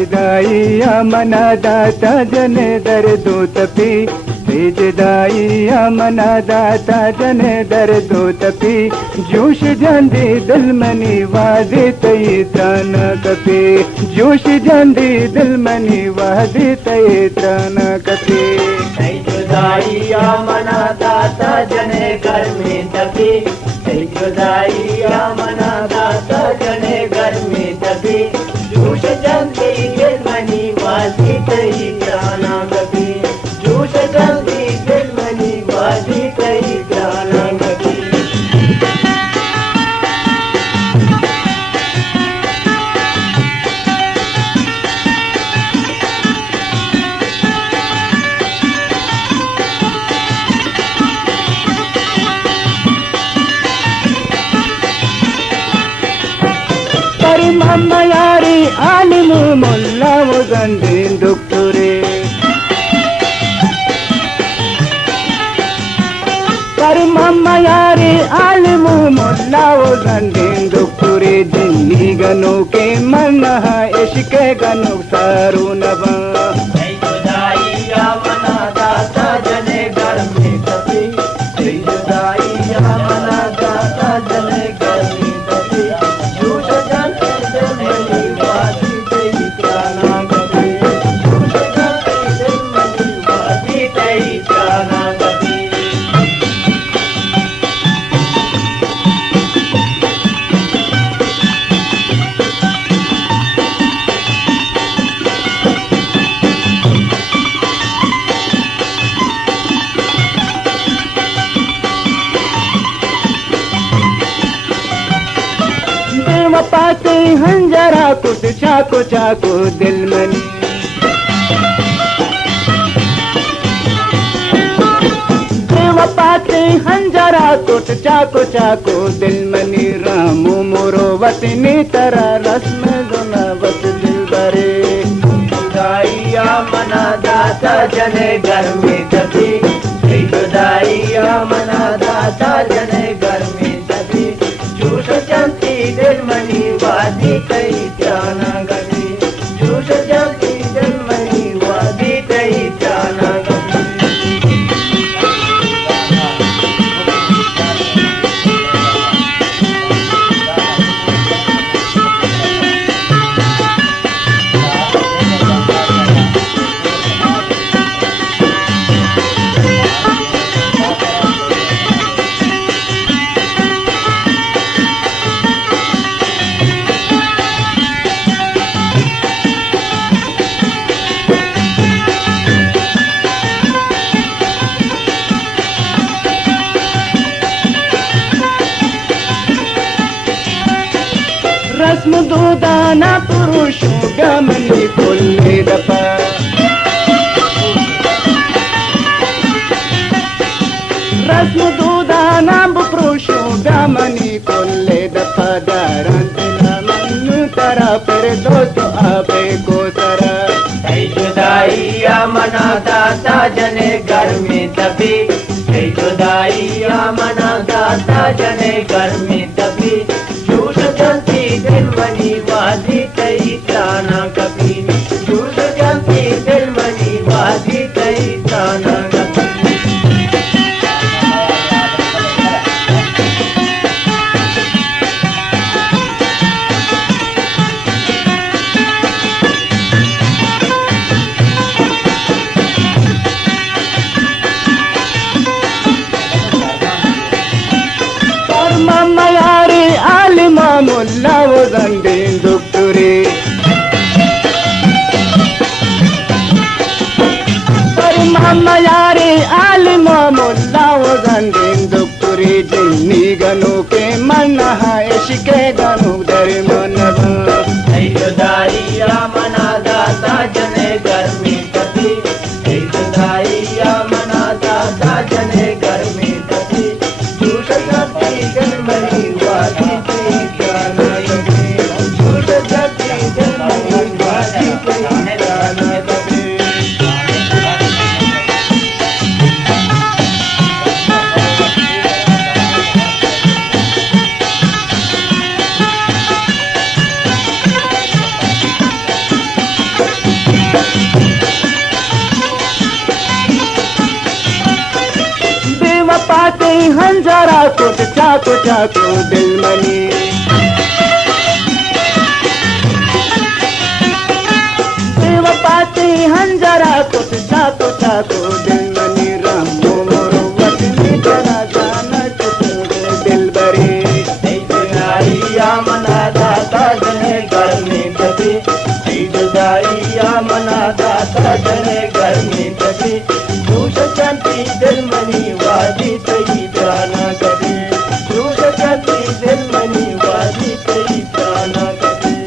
जुदाइया मना दाता जने दर्दो तपी जुदाइया मना दाता जने दर्दो तपी जोश जंदी दिल मनी वादे तई त्रान कपे जोश जंदी दिल मनी वादे तई त्रान कपे जुदाइया मना दाता जने गर्मी तपी जुदाइया मना दाता जने गर्मी तपी जोश जंदी दिल मनी वादी तई त्राना कपी जोश जंदी दिल मनी वादी तई त्राना कपी मम्मा यारी आलिमु मुल्ला मुजंदीन दुक्तुरे पर मम्मा यारी आलिमु मुल्ला मुजंदीन दुक्तुरे जिन्नी गनो के मन्ना इश्क गनो सारू नबा जुदाइया मना दाता जने गर्मी तपी जुदाइया मना दाता जने गर्मी तपी जोश जंदी दिल मनी वादी तई त्राना कपी जोश जंदी दिल मनी वादी तई त्राना कपी पाते हंजरा कुछ चाको चाको दिल मनी पाते हंजरा कुछ चाको चाको दिल मनी रामू मोरो वतनी तरा रस्म गुनावत दिल बरे जुदाइया मना दाता जने गर्मी तपी जुदाइया मना दाता जने गर्मी तपी जोश जंदी दिल मनी वादी तई त्राना कपी जोश जंदी दिल मनी वादी तई त्राना कपी रस्म दूदाना पुरुषों गमनी कुल्ले दफा रस्म दूदाना पुरुषों गमनी कुल्ले दफा दारन दिला मन तरा पर दो तो आबे को तरा जुदाइया मना दाता जने गर्मी तपी जुदाइया मना दाता जने गर्मी तपी जोश जंदी दिल मनी वादी तई त्राना कपी जोश जंदी दिल मनी वादी तई त्राना कपी और मम्मा यारी चाकू चाकू दिलमनी पाती हंजरा कुछ चाकू चाकू दिलमनी रामो मोरो वतनी तेरा जाना चुके दिलबरी जुदाइया मना दाता जने घर में दबी जुदाइया मना दाता जने घर में दबी झूठ चलती दिलमनी वादी तई जाना कभी झूठ चलती दिलमनी वादी तई जाना कभी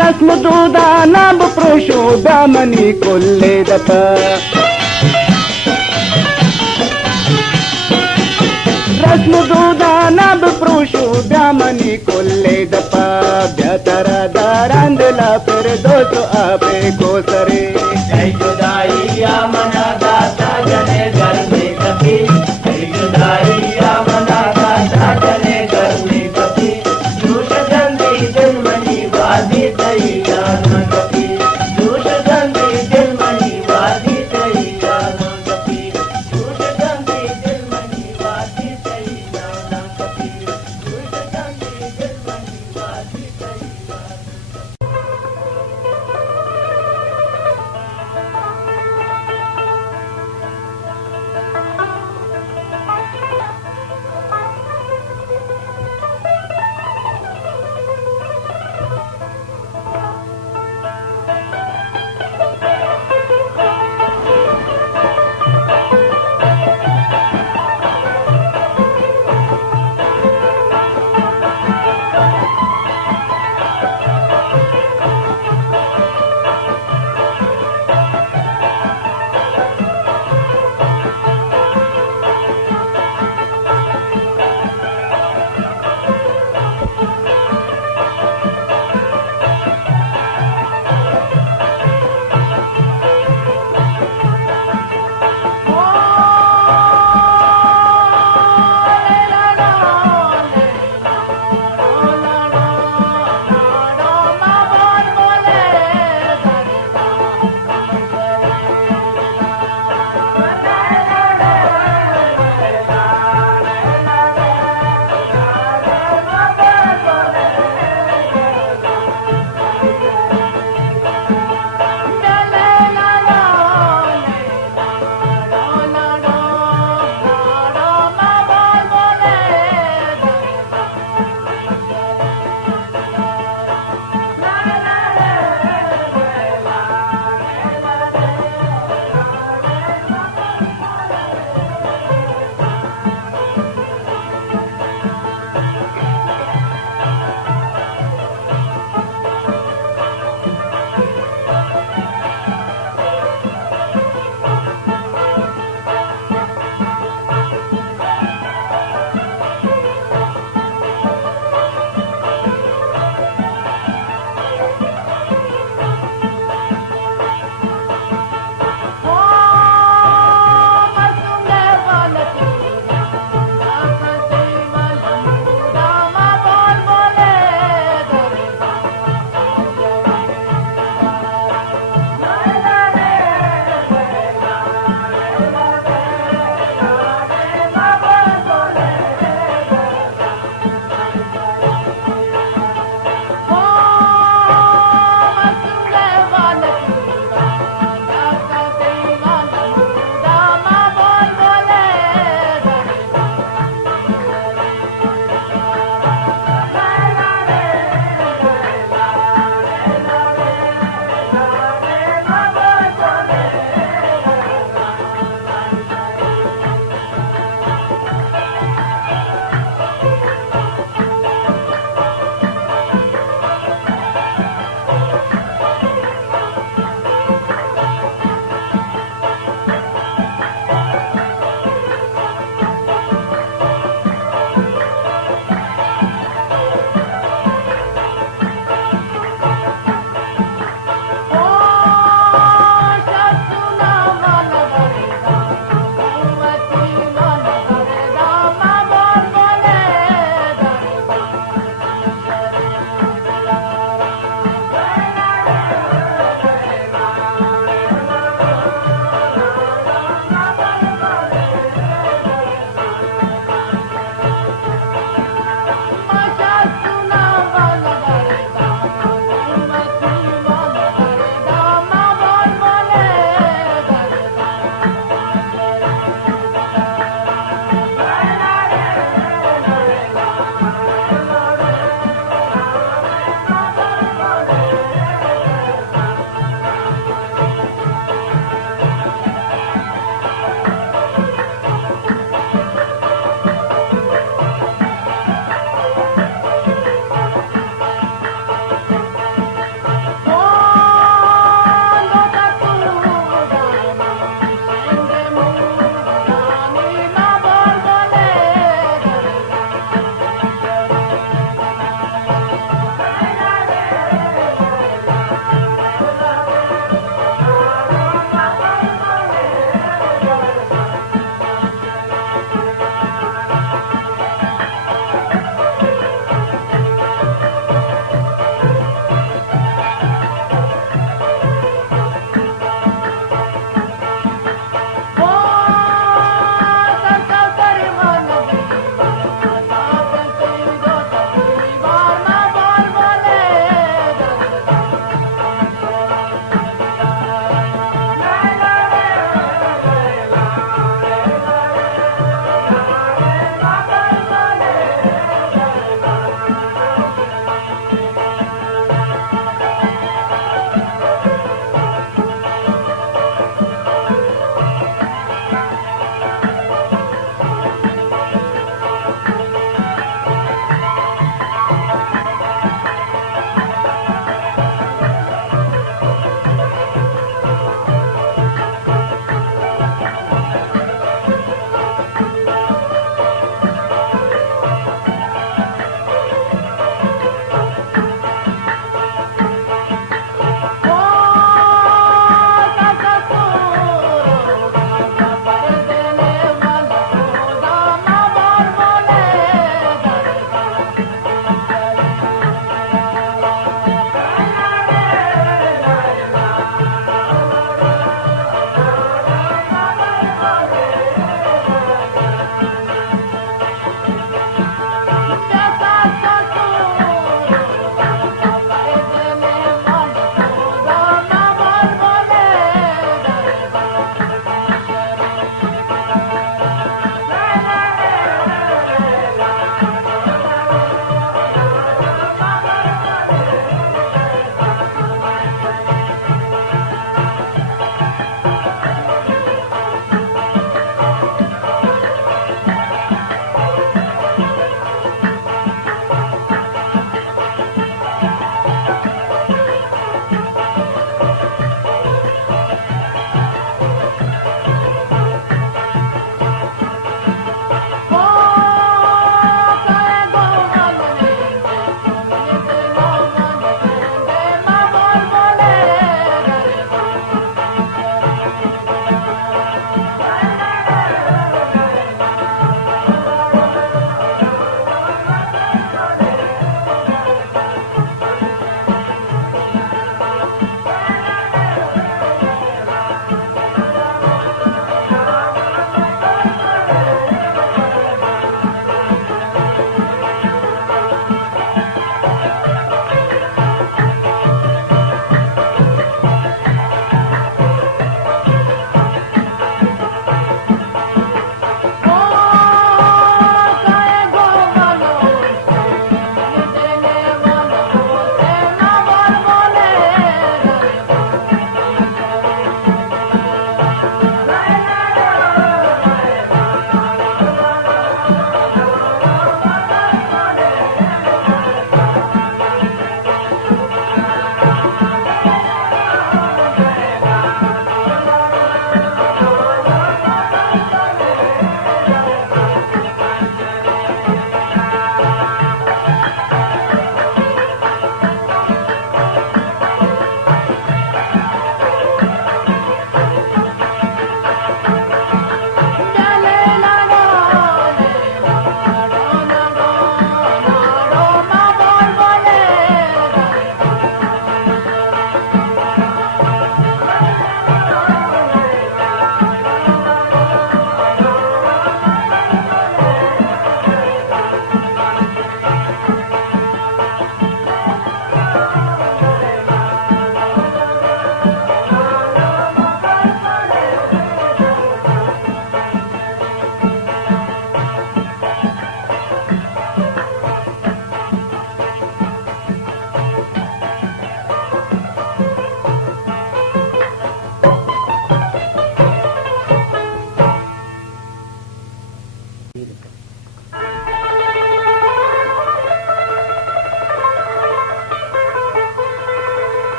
रस्म दूदा नब प्रोशो दामनी कोल्ले दप रस्म दूदा नब प्रोशो दामनी कोल्ले दप ब्यातरा दारांदला